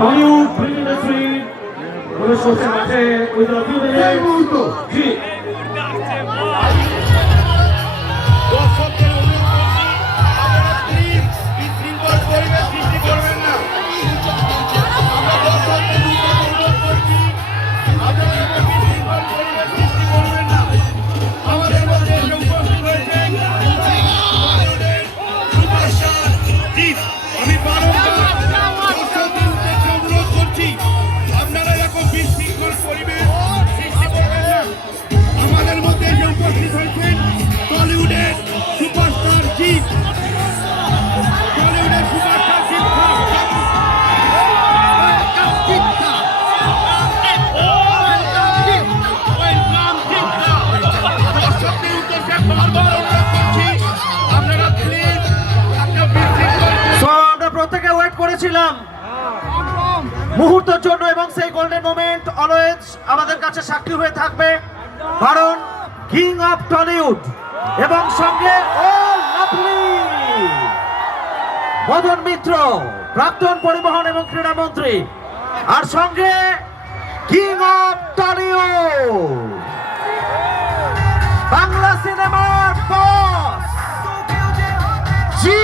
Hollywood film industry প্রবেশ করছে মাঠে with a few minutes জি দর্শকদের আপনারা প্লিজ বিশৃঙ্খল পরিবেশ সৃষ্টি করবেন না। আমরা দর্শকদের অনুরোধ করছি আপনারা বিশৃঙ্খল পরিবেশ সৃষ্টি করবেন না। আমাদের মধ্যে উপস্থিত হয়েছেন সুপারস্টার জিৎ। আমি বারবার দর্শকদের উদ্দেশ্যে অনুরোধ করছি আপনারা এরকম বিশৃঙ্খল পরিবেশ সৃষ্টি করবেন না। আমাদের মধ্যে উপস্থিত হয়েছেন টলিউডের সুপারস্টার জিৎ। টলিউডের সুপারস্টার জিৎ দর্শকদের উদ্দেশ্যে বারবার অনুরোধ করছি আপনারা প্লিজ একটা বিশৃঙ্খল আমরা প্রত্যেকে ওয়েট করেছিলাম মুহূর্তের জন্য এবং সেই গোল্ডেন মোমেন্ট অলওয়েজ আমাদের কাছে সাক্ষী হয়ে থাকবে, কারণ কিং অফ টলিউড এবং সঙ্গে ও লাভলি মদন মিত্র প্রাক্তন পরিবহন এবং ক্রীড়া মন্ত্রী, আর সঙ্গে কিং অফ টলিউড বাংলা সিনেমার বস জি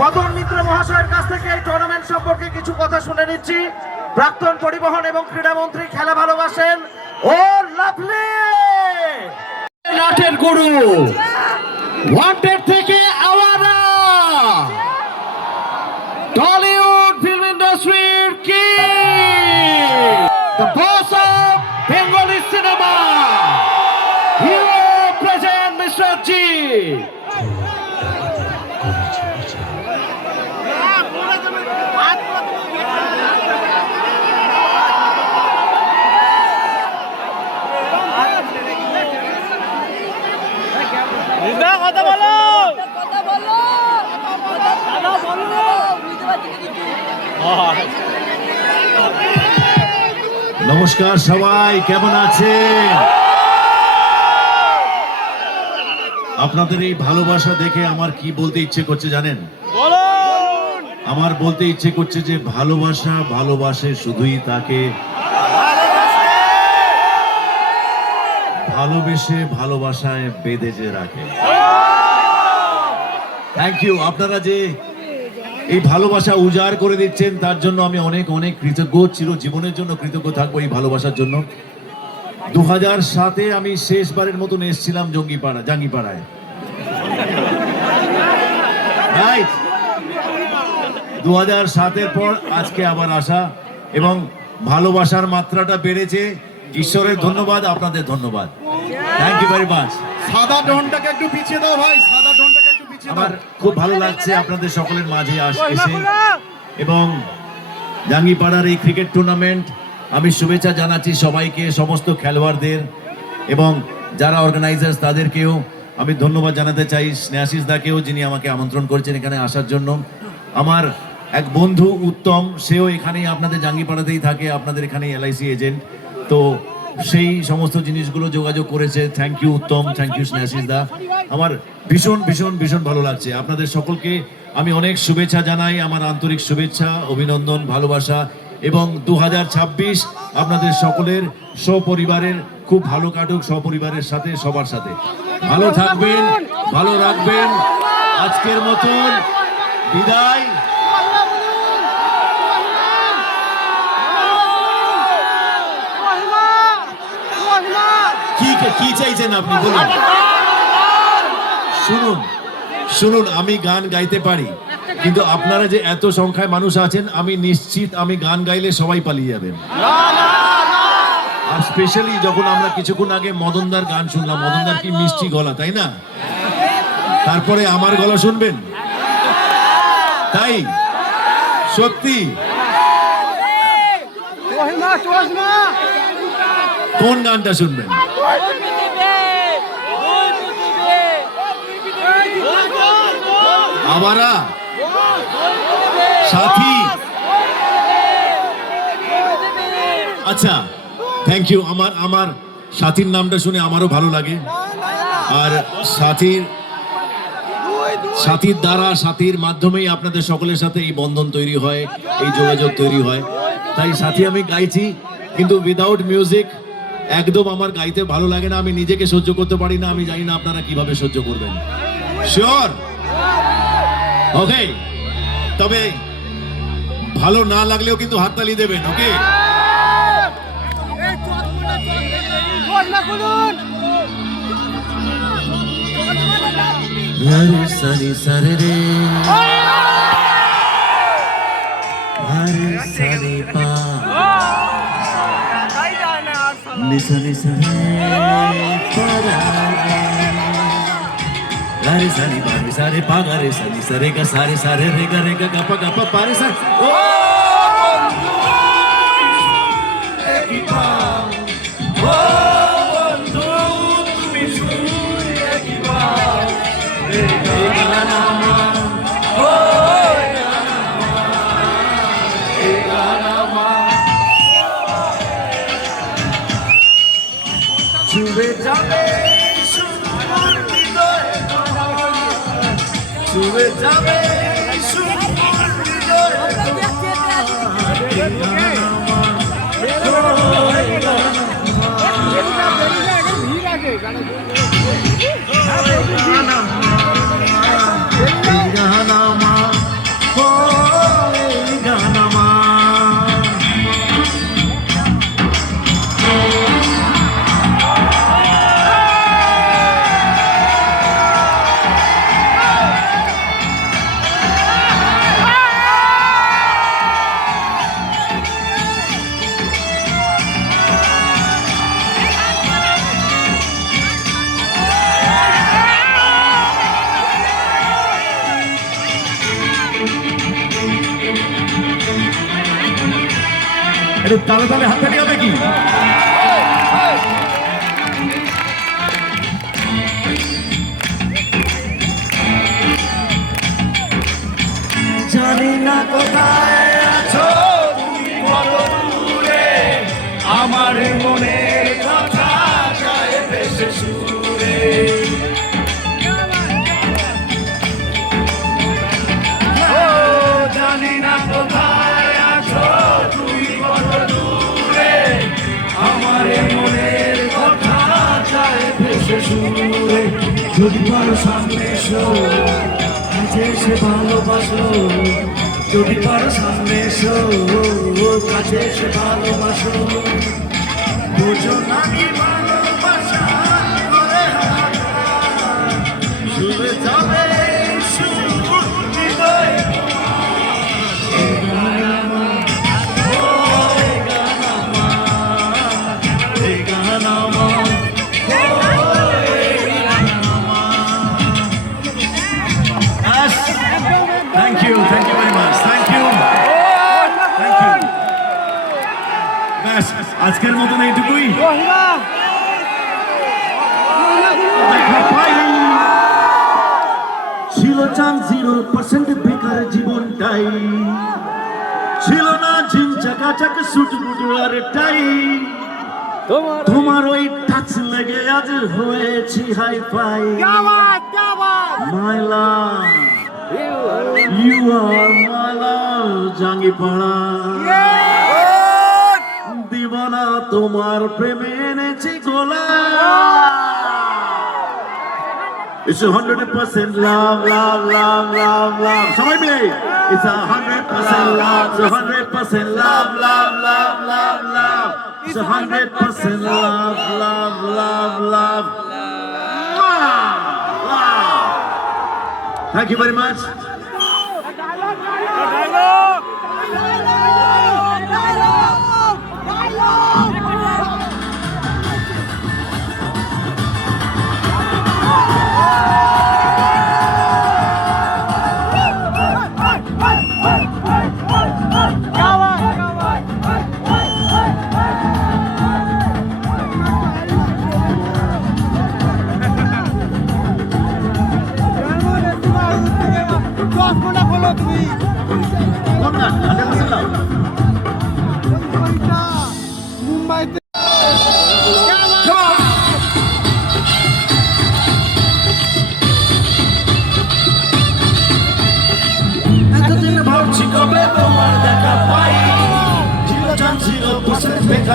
মদন মিত্র মহাশয়ের কাছ থেকে এই টুর্নামেন্ট সম্পর্কে কিছু কথা শুনে নিচ্ছি। প্রাক্তন পরিবহন এবং ক্রীড়া মন্ত্রী, খেলা ভালোবাসেন ও লাভলি নাটের গুরু, ওয়ান্টেড থেকে আওয়ারা, টলিউড ফিল্ম ইন্ডাস্ট্রির king, the boss of Bengali cinema, hero present mister G. কথা বলো দাদা বলো বুঝতে পারছি কিছু। নমস্কার সবাই, কেমন আছেন? আপনাদের এই ভালোবাসা দেখে আমার কি বলতে ইচ্ছে করছে জানেন? আমার বলতে ইচ্ছে করছে যে ভালোবাসা ভালোবাসে শুধুই তাকে, ভালোবেসে ভালোবাসায় বেঁধে যে রাখে। Thank you. আপনারা যে এই ভালোবাসা উজাড় করে দিচ্ছেন তার জন্য আমি অনেক অনেক কৃতজ্ঞ, চিরজীবনের জন্য কৃতজ্ঞ থাকবো এই ভালোবাসার জন্য। 2007-এ আমি শেষবারের মতন এসেছিলাম জাঙ্গিপাড়ায়, রাইট? 2007-এর পর আজকে আবার আসা এবং ভালোবাসার মাত্রাটা বেড়েছে। ঈশ্বরের ধন্যবাদ, আপনাদের ধন্যবাদ। Thank you very much. সাদা ডনটাকে একটু পিছিয়ে দাও ভাই, সাদা ডনটাকে একটু পিছিয়ে দাও। আমার খুব ভালো লাগছে আপনাদের সকলের মাঝে এসে, এবং জাঙ্গিপাড়ার এই ক্রিকেট টুর্নামেন্ট আমি শুভেচ্ছা জানাচ্ছি সবাইকে, সমস্ত খেলোয়াড়দের এবং যারা অর্গানাইজার্স তাদেরকেও আমি ধন্যবাদ জানাতে চাই। স্নেহাশিস দাকেও, যিনি আমাকে আমন্ত্রণ করেছেন এখানে আসার জন্য। আমার এক বন্ধু উত্তম, সেও এখানেই আপনাদের জাঙ্গিপাড়াতেই থাকে, আপনাদের এখানে LIC এজেন্ট, তো সেই সমস্ত জিনিসগুলো যোগাযোগ করেছে। Thank you Uttam, thank you Snehashis da. আমার ভীষণ ভীষণ ভীষণ ভালো লাগছে। আপনাদের সকলকে আমি অনেক শুভেচ্ছা জানাই, আমার আন্তরিক শুভেচ্ছা, অভিনন্দন, ভালোবাসা, এবং 2026 আপনাদের সকলের সপরিবারের খুব ভালো কাটুক, সপরিবারের সাথে, সবার সাথে ভালো থাকবেন, ভালো রাখবেন। আজকের মতন বিদায়। কি চাইছেন আপনি বলুন? শুনুন, আমি গান গাইতে পারি, কিন্তু আপনারা যে এত সংখ্যায় মানুষ আছেন, আমি নিশ্চিত আমি গান গাইলে সবাই পালিয়ে যাবেন। আর স্পেশালি যখন আমরা কিছুক্ষণ আগে মদনদার গান শুনলাম, মদনদার কি মিষ্টি গলা, তাই না? তারপরে আমার গলা শুনবেন, তাই সত্যি? কোন গানটা শুনবেন? আবারা, সাথী, আচ্ছা, থ্যাংক ইউ। আমার সাথীর নামটা শুনে আমারও ভালো লাগে। আর সাথীর দ্বারা, সাথীর মাধ্যমেই আপনাদের সকলের সাথে এই বন্ধন তৈরি হয়, এই যোগাযোগ তৈরি হয়। তাই সাথী আমি গাইছি, কিন্তু উইদাউট মিউজিক একদম আমার গাইতে ভালো লাগে না। আমি নিজেকে সহ্য করতে পারি না। আমি জানি না আপনারা কিভাবে সহ্য করবেন। শিওর? ওকে, তবে ভালো না লাগলেও কিন্তু হাততালি দেবেন। ওকে, সারি সারে রে, সারি পা, নিসা নিসা রে, সারি বারে সারে পা রে, সারি সারে গা সারে সারে রে গা গা পা গা পা পারে সারে। ও একই পা, ও বন্ধু তুমি শুই একই পা, রে গা না মা, ও গা না মা, রে গা না মা। ছুঁয়ে যাবে সুন্দর হৃদয়, ছুঁয়ে যাবে সুন্দর হৃদয়, একটু তালে তালে হাততালি হবে কি? জানি না কোথায় আছো তুমি, কত দূরে, আমার মনের কথা যায় ভেসে সুরে। ও জানি না কোথায় আছো তুমি, কত দূরে, আমার মনের কথা যায় ভেসে সুরে। যদি পারো সামনে এসো, কাছে এসে ভালোবাসো, যদি পারো সামনে এসো, কাছে এসে ভালোবাসো। বুঝো না কি ভালোবাসা করে ছুঁয়ে যাবে সুর হৃদয়, Thank you very much. Thank you. ব্যাস, আজকের মতন এইটুকুই। ছিল চান 0% বেকার জীবনটাই, ছিল না জিন চাকাচাক সুট বুট আর টাই। তোমার ওই টাচ লেগে আজ হয়েছি hi fi. My love, you are my love, Jangipara দিবানা তোমার প্রেমে এনেছি গোলা। It's 100% love, love, love, love, love. সবাই মিলে it's 100% love, it's 100% love, love, love, love, love. It's 100% love, love, love, love. Love. Thank you very much.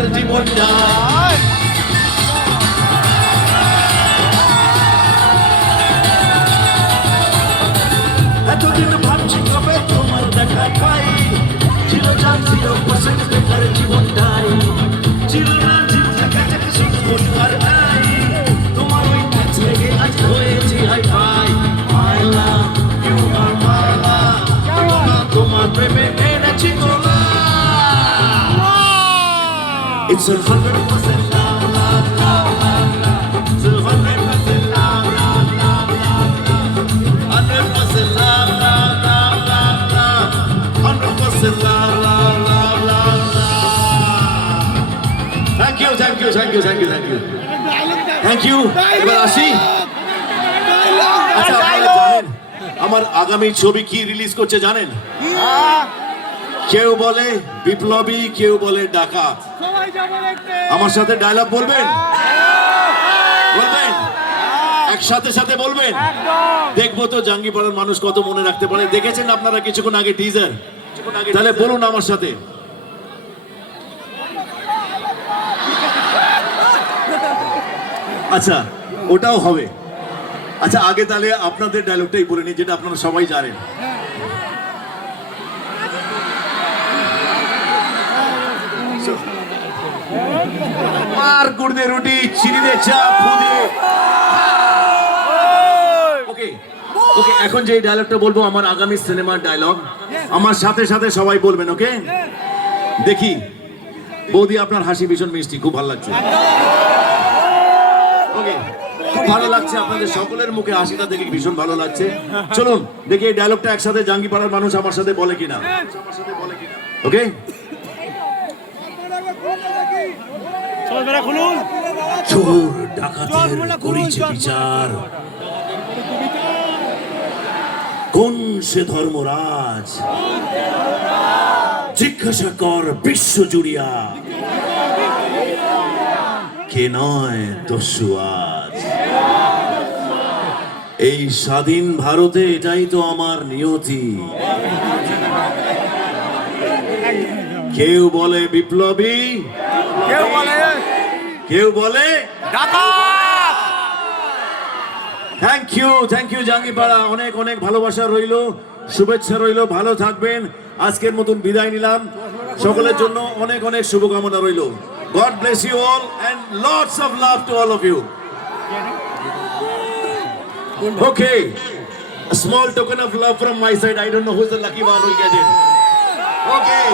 বেকার জীবনটা এতদিন ভাবছি কবে তোমার দেখা পাই ছিল জান 0% বেকার জীবনটাই ছিল না চিন্তা কাটাকে সুখ আর নাই তোমার ওই কাছ থেকে আজ হয়েছি হাই ফাই মাইলা ইউ আর মাইলা তোমার প্রেমে এনেছি গোলা It's a 100% love, love, love, love, love. It's a 100% love, love, love, love, love. 100% love, love, love, love, love. 100% love, love, love, love, love. Thank you, thank you, thank you, thank you, thank you. Thank you. এবার আসি। আচ্ছা, আপনারা জানেন আমার আগামী ছবি কি release করছে জানেন? কেউ বলে বিপ্লবী, কেউ বলে ডাকাত। আমার সাথে ডায়লগ বলবেন? বলবেন? একসাথে সাথে বলবেন? দেখবো তো জাঙ্গিপাড়ার মানুষ কত মনে রাখতে পারে। দেখেছেন আপনারা কিছুক্ষণ আগে টিজার, তাহলে বলুন আমার সাথে। আচ্ছা, ওটাও হবে। আচ্ছা, আগে তাহলে আপনাদের ডায়লগটাই বলে নিই, যেটা আপনারা সবাই জানেন। মার গুড় রুটি, চিনি দিয়ে চা, ফু দিয়ে। ওকে ওকে, এখন যে ডায়লগটা বলবো আমার আগামী সিনেমার ডায়লগ, আমার সাথে সাথে সবাই বলবেন। ওকে, দেখি বৌদি, আপনার হাসি ভীষণ মিষ্টি, খুব ভালো লাগছে। ওকে, খুব ভালো লাগছে, আপনাদের সকলের মুখে হাসিটা দেখে ভীষণ ভালো লাগছে। চলুন দেখি এই ডায়লগটা একসাথে জাঙ্গিপাড়ার মানুষ আমার সাথে বলে কিনা। ওকে, চোর ডাকাতের করিছে বিচার, কোন সে ধর্মরাজ, জিজ্ঞাসা কর বিশ্ব জুড়িয়া, কে নয় দস্যু আজ। এই স্বাধীন ভারতে এটাই তো আমার নিয়তি। কেউ বলে বিপ্লবী, কেউ বলে থ্যাংক ইউ জাঙ্গিপাড়া, অনেক অনেক ভালোবাসা রইলো, শুভেচ্ছা রইলো, ভালো থাকবেন। আজকের মতন বিদায় নিলাম, সকলের জন্য অনেক অনেক শুভকামনা রইলো। God bless you all and lots of love to all of you. Okay, a small token of love from my side. I don't know who's the lucky one who will get it. Okay.